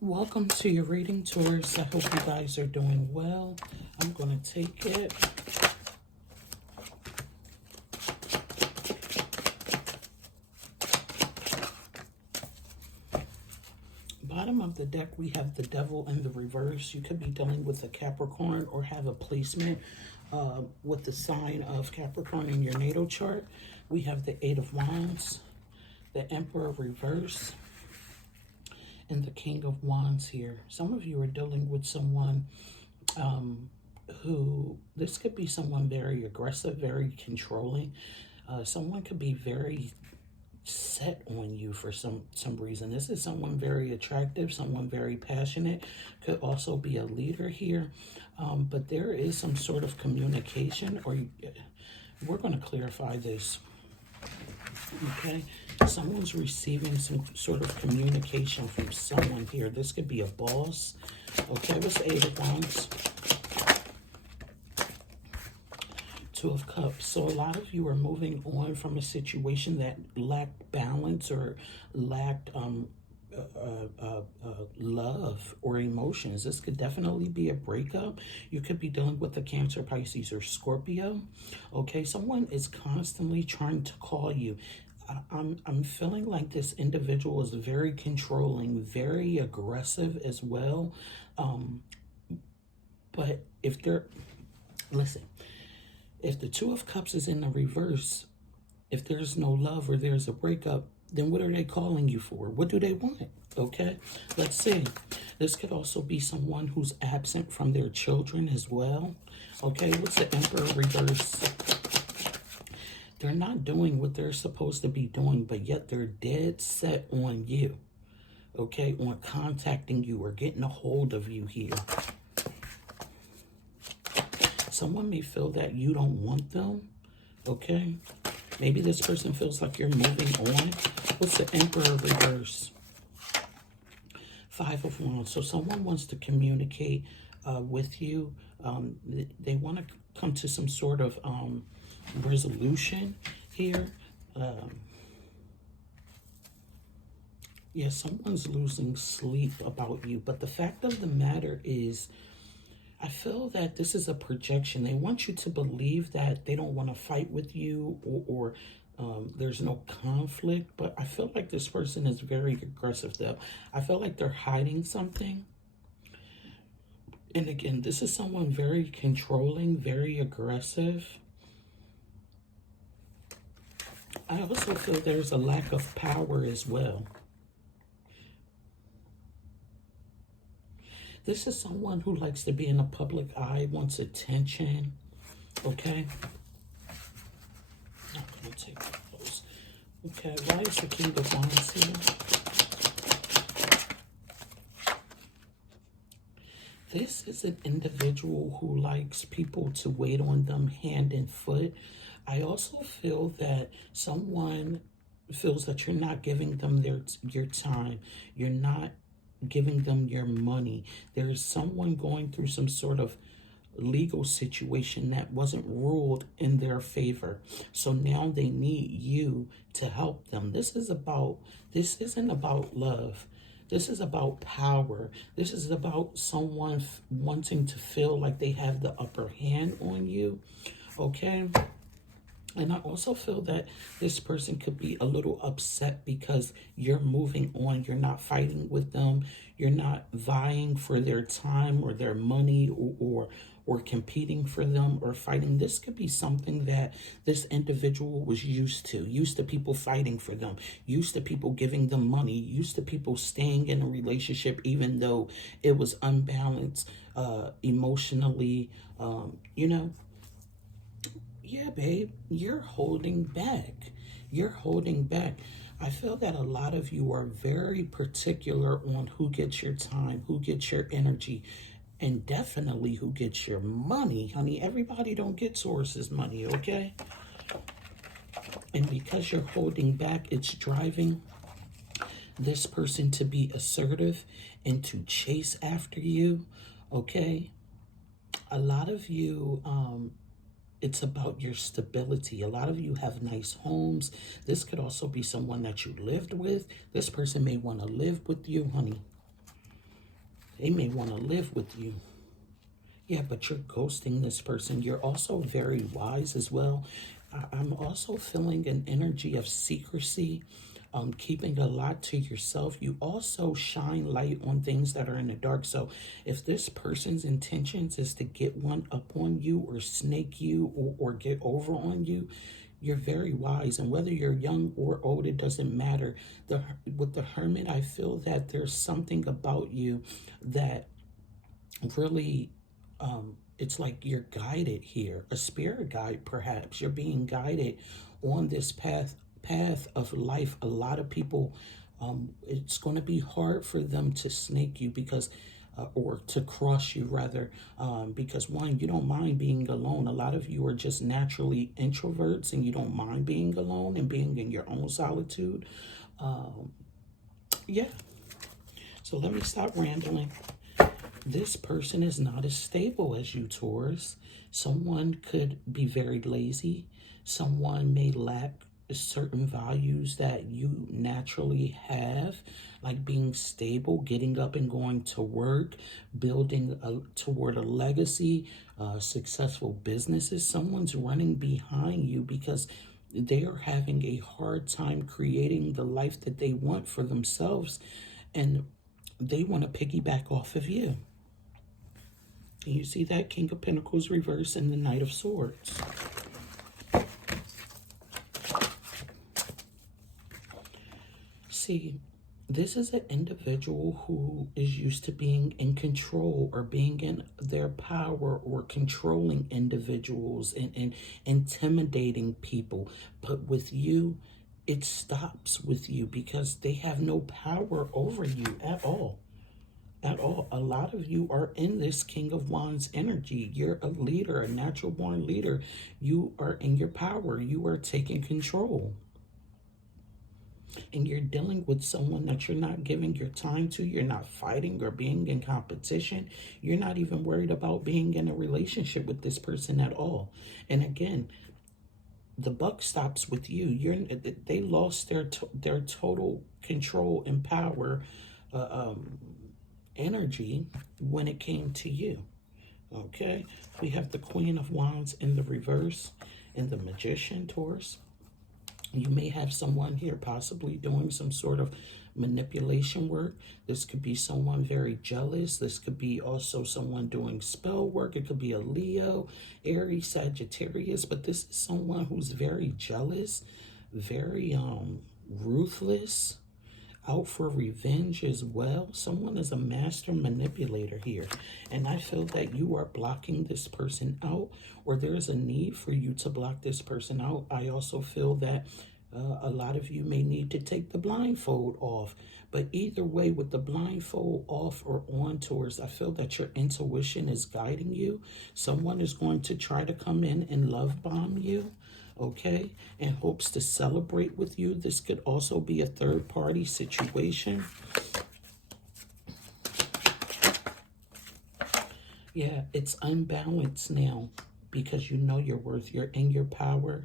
Welcome to your reading, Taurus. I hope you guys are doing well. I'm going to take it. Bottom of the deck, we have the Devil in the reverse. You could be dealing with a Capricorn or have a placement with the sign of Capricorn in your natal chart. We have the Eight of Wands, the Emperor reverse, and the King of Wands here. Some of you are dealing with someone who, this could be someone very aggressive, very controlling. Someone could be very set on you for some reason. This is someone very attractive, someone very passionate, could also be a leader here. But there is some sort of communication, or we're going to clarify this. Okay, someone's receiving some sort of communication from someone here. This could be a boss. Okay, what's the Eight of Wands? Two of Cups. So a lot of you are moving on from a situation that lacked balance or lacked love or emotions. This could definitely be a breakup. You could be dealing with a Cancer, Pisces, or Scorpio. Okay, someone is constantly trying to call you. I'm feeling like this individual is very controlling, very aggressive as well. But if they're, listen, if the Two of Cups is in the reverse, if there's no love or there's a breakup, then what are they calling you for? What do they want? Okay, let's see. This could also be someone who's absent from their children as well. Okay, what's the Emperor reverse? They're not doing what they're supposed to be doing, but yet they're dead set on you. Okay, on contacting you or getting a hold of you here. Someone may feel that you don't want them, okay? Maybe this person feels like you're moving on. What's the Emperor reverse? Five of Wands. So someone wants to communicate with you. They want to come to some sort of resolution here. Yeah, someone's losing sleep about you. But the fact of the matter is, I feel that this is a projection. They want you to believe that they don't want to fight with you or there's no conflict. But I feel like this person is very aggressive though. I feel like they're hiding something. And again, this is someone very controlling, very aggressive. I also feel there's a lack of power as well. This is someone who likes to be in the public eye, wants attention, okay? I'm not going to take those. Okay, why is the King of Wands here? This is an individual who likes people to wait on them hand and foot. I also feel that someone feels that you're not giving them your time. You're not giving them your money. There is someone going through some sort of legal situation that wasn't ruled in their favor. So now they need you to help them. This isn't about love. This is about power. This is about someone wanting to feel like they have the upper hand on you. Okay? And I also feel that this person could be a little upset because you're moving on. You're not fighting with them. You're not vying for their time or their money or competing for them or fighting. This could be something that this individual was used to people fighting for them, used to people giving them money, used to people staying in a relationship even though it was unbalanced emotionally, you know. Yeah, babe, you're holding back. You're holding back. I feel that a lot of you are very particular on who gets your time, who gets your energy, and definitely who gets your money. Honey, everybody don't get Taurus's money, okay? And because you're holding back, it's driving this person to be assertive and to chase after you, okay? A lot of you, it's about your stability. A lot of you have nice homes. This could also be someone that you lived with. This person may want to live with you, honey. They may want to live with you. Yeah, but you're ghosting this person. You're also very wise as well. I'm also feeling an energy of secrecy, keeping a lot to yourself. You also shine light on things that are in the dark. So if this person's intentions is to get one up on you or snake you or get over on you, you're very wise. And whether you're young or old, it doesn't matter. With the Hermit, I feel that there's something about you that really, it's like you're guided here, a spirit guide. Perhaps you're being guided on this path of life. A lot of people, it's going to be hard for them to snake you because or to cross you rather, because one, you don't mind being alone. A lot of you are just naturally introverts and you don't mind being alone and being in your own solitude. Yeah, so let me stop rambling. This person is not as stable as you, Taurus. Someone could be very lazy. Someone may lack certain values that you naturally have, like being stable, getting up and going to work, building toward a legacy, successful businesses. Someone's running behind you because they are having a hard time creating the life that they want for themselves, and they want to piggyback off of you. And you see that King of Pentacles reverse and the Knight of Swords. See, this is an individual who is used to being in control or being in their power or controlling individuals and intimidating people. But with you, it stops with you because they have no power over you at all. At all. A lot of you are in this King of Wands energy. You're a leader, a natural born leader. You are in your power. You are taking control. And you're dealing with someone that you're not giving your time to. You're not fighting or being in competition. You're not even worried about being in a relationship with this person at all. And again, the buck stops with you. They lost their total control and power, energy when it came to you. Okay, we have the Queen of Wands in the reverse and the Magician, Taurus. You may have someone here possibly doing some sort of manipulation work. This could be someone very jealous. This could be also someone doing spell work. It could be a Leo, Aries, Sagittarius, but this is someone who's very jealous, very ruthless, out for revenge as well. Someone is a master manipulator here. And I feel that you are blocking this person out, or there is a need for you to block this person out. I also feel that a lot of you may need to take the blindfold off. But either way, with the blindfold off or on, Taurus, I feel that your intuition is guiding you. Someone is going to try to come in and love bomb you, okay, and hopes to celebrate with you. This could also be a third-party situation. Yeah, it's unbalanced now because you know your worth. You're in your power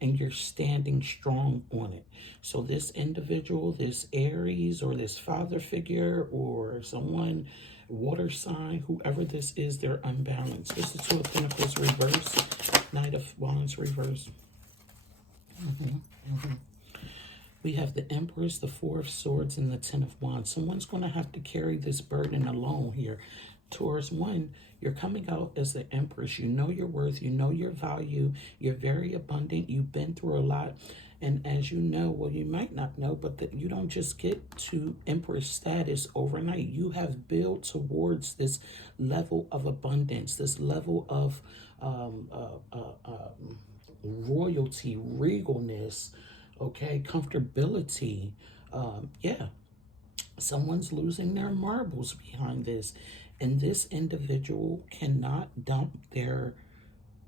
and you're standing strong on it. So this individual, this Aries or this father figure or someone, water sign, whoever this is, they're unbalanced. This is Two of Pentacles reverse, Knight of Wands reverse. We have the Empress, the Four of Swords, and the Ten of Wands. Someone's going to have to carry this burden alone here. Taurus, one, you're coming out as the Empress. You know your worth. You know your value. You're very abundant. You've been through a lot. And as you know, well, you might not know, but that you don't just get to Empress status overnight. You have built towards this level of abundance, this level of royalty, regalness, okay, comfortability. Yeah, someone's losing their marbles behind this. And this individual cannot dump their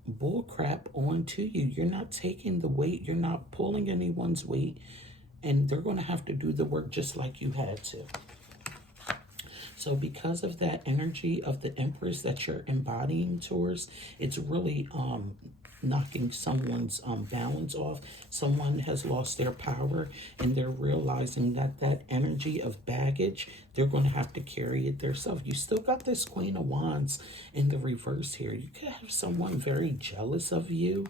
bull crap onto you. You're not taking the weight. You're not pulling anyone's weight. And they're going to have to do the work just like you had to. So because of that energy of the Empress that you're embodying, Taurus, it's really knocking someone's balance off. Someone has lost their power, and they're realizing that that energy of baggage, they're going to have to carry it themselves. You still got this Queen of Wands in the reverse here. You could have someone very jealous of you,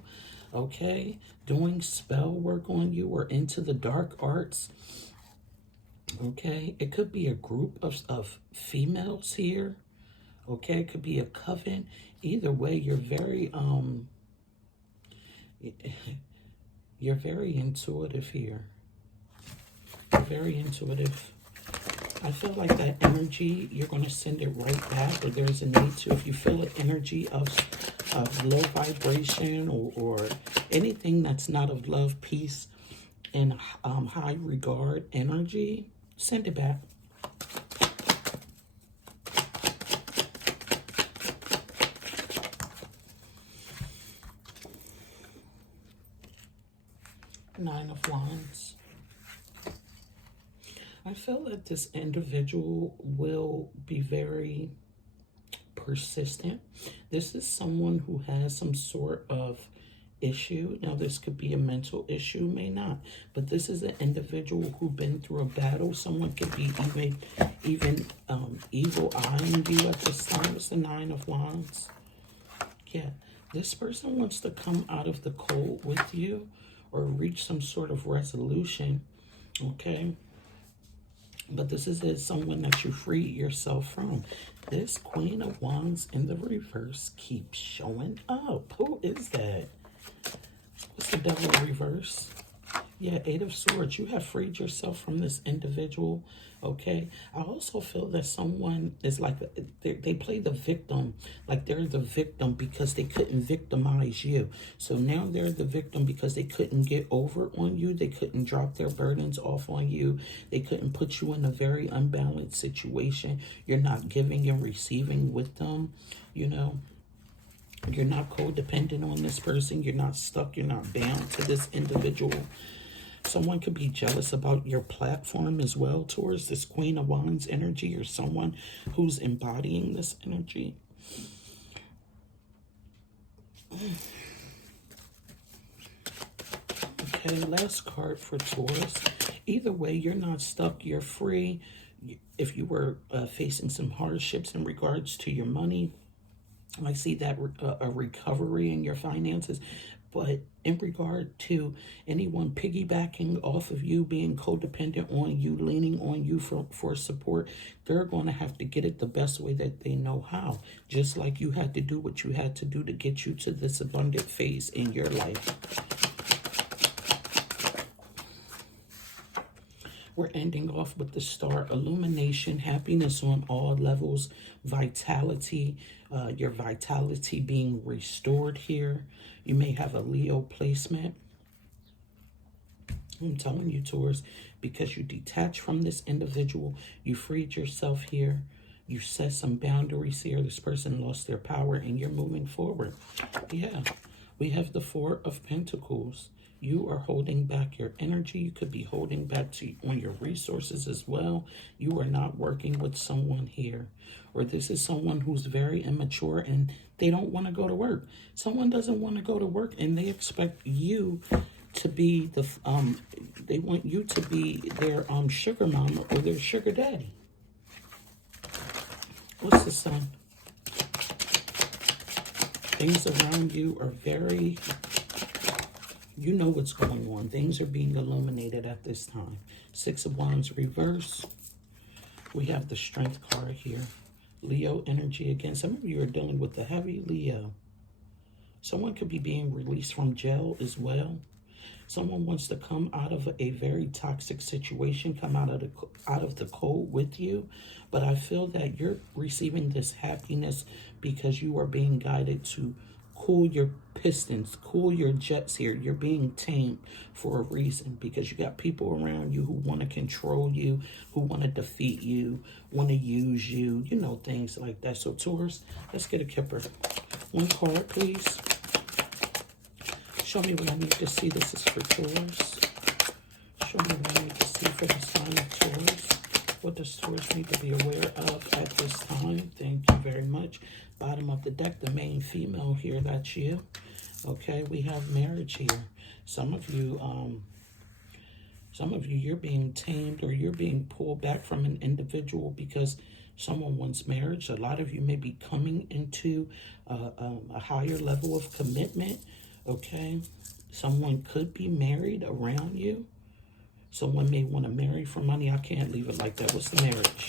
okay, doing spell work on you or into the dark arts. Okay, it could be a group of females here. Okay, it could be a coven. Either way, you're very intuitive here. You're very intuitive. I feel like that energy, you're going to send it right back, or there's a need to. If you feel an energy of low vibration or anything that's not of love, peace, and high regard energy, send it back. Nine of Wands. I feel that this individual will be very persistent. This is someone who has some sort of issue. Now, this could be a mental issue, may not, but this is an individual who's been through a battle. Someone could be even evil eyeing you at this time. It's the Nine of Wands. Yeah, this person wants to come out of the cold with you or reach some sort of resolution, okay? But this is someone that you free yourself from. This Queen of Wands in the reverse keeps showing up. Who is that? What's the Devil reverse? Yeah, Eight of Swords. You have freed yourself from this individual, okay? I also feel that someone is like, they play the victim, like they're the victim because they couldn't victimize you. So now they're the victim because they couldn't get over on you. They couldn't drop their burdens off on you. They couldn't put you in a very unbalanced situation. You're not giving and receiving with them, you know? You're not codependent on this person. You're not stuck. You're not bound to this individual. Someone could be jealous about your platform as well, Taurus. This Queen of Wands energy, or someone who's embodying this energy. Okay, last card for Taurus. Either way, you're not stuck. You're free. If you were facing some hardships in regards to your money, I see that a recovery in your finances. But in regard to anyone piggybacking off of you, being codependent on you, leaning on you for support, they're going to have to get it the best way that they know how. Just like you had to do what you had to do to get you to this abundant phase in your life. We're ending off with the Star. Illumination, happiness on all levels, vitality, your vitality being restored here. You may have a Leo placement. I'm telling you, Taurus, because you detach from this individual, you freed yourself here. You set some boundaries here. This person lost their power and you're moving forward. Yeah, we have the Four of Pentacles. You are holding back your energy. You could be holding back on your resources as well. You are not working with someone here. Or this is someone who's very immature and they don't want to go to work. Someone doesn't want to go to work and they expect you to be the, they want you to be their sugar mama or their sugar daddy. What's the Sun? Things around you are very... You know what's going on. Things are being illuminated at this time. Six of Wands reverse. We have the Strength card here. Leo energy again. Some of you are dealing with the heavy Leo. Someone could be being released from jail as well. Someone wants to come out of a very toxic situation, come out of the cold with you. But I feel that you're receiving this happiness because you are being guided to cool your pistons, cool your jets here. You're being tamed for a reason because you got people around you who want to control you, who want to defeat you, want to use you, you know, things like that. So Taurus, let's get a kipper. One card, please. Show me what I need to see. This is for Taurus. Show me what I need to see for the sign of Taurus. What does Taurus need to be aware of at this time? Thank you very much. Bottom of the deck, the main female here, that's you. Okay, we have marriage here. Some of you, you're being tamed or you're being pulled back from an individual because someone wants marriage. A lot of you may be coming into a higher level of commitment. Okay, someone could be married around you. Someone may want to marry for money. I can't leave it like that. What's the marriage?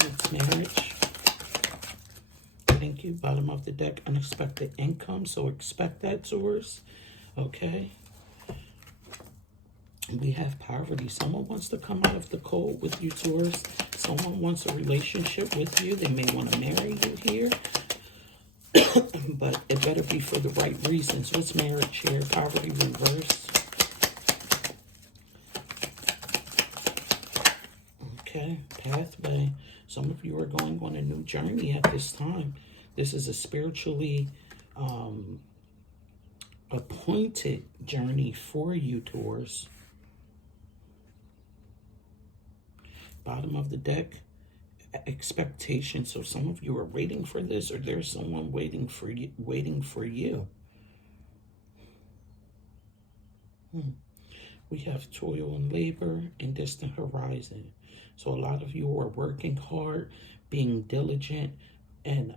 It's marriage. Thank you. Bottom of the deck, unexpected income. So expect that, Taurus. Okay. We have poverty. Someone wants to come out of the cold with you, Taurus. Someone wants a relationship with you. They may want to marry you here. But it better be for the right reasons. What's marriage here? Poverty reversed. Okay, pathway. Some of you are going on a new journey at this time. This is a spiritually appointed journey for you, Taurus. Bottom of the deck, expectation. So some of you are waiting for this, or there's someone waiting for you. We have toil and labor and distant horizon. So a lot of you are working hard, being diligent, and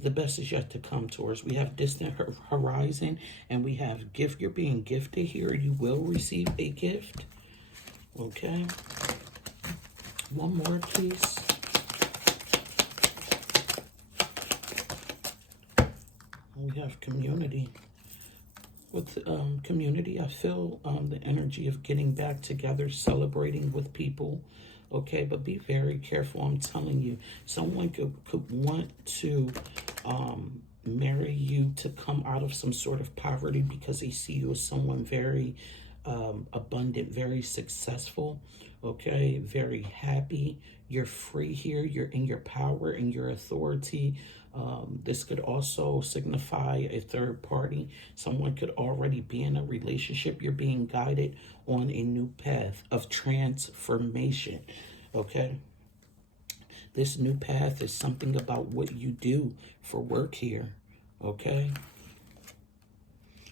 the best is yet to come, Taurus. We have distant horizon, and we have gift. You're being gifted here. You will receive a gift. Okay. One more, please. We have community. With community, I feel the energy of getting back together, celebrating with people. Okay, but be very careful. I'm telling you, someone could want to marry you to come out of some sort of poverty because they see you as someone very abundant, very successful, okay, very happy. You're free here. You're in your power and your authority. This could also signify a third party. Someone could already be in a relationship. You're being guided on a new path of transformation, okay? This new path is something about what you do for work here, okay?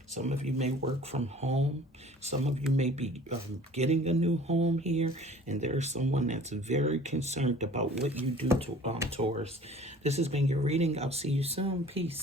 Some of you may work from home. Some of you may be getting a new home here. And there's someone that's very concerned about what you do to Taurus. This has been your reading. I'll see you soon. Peace.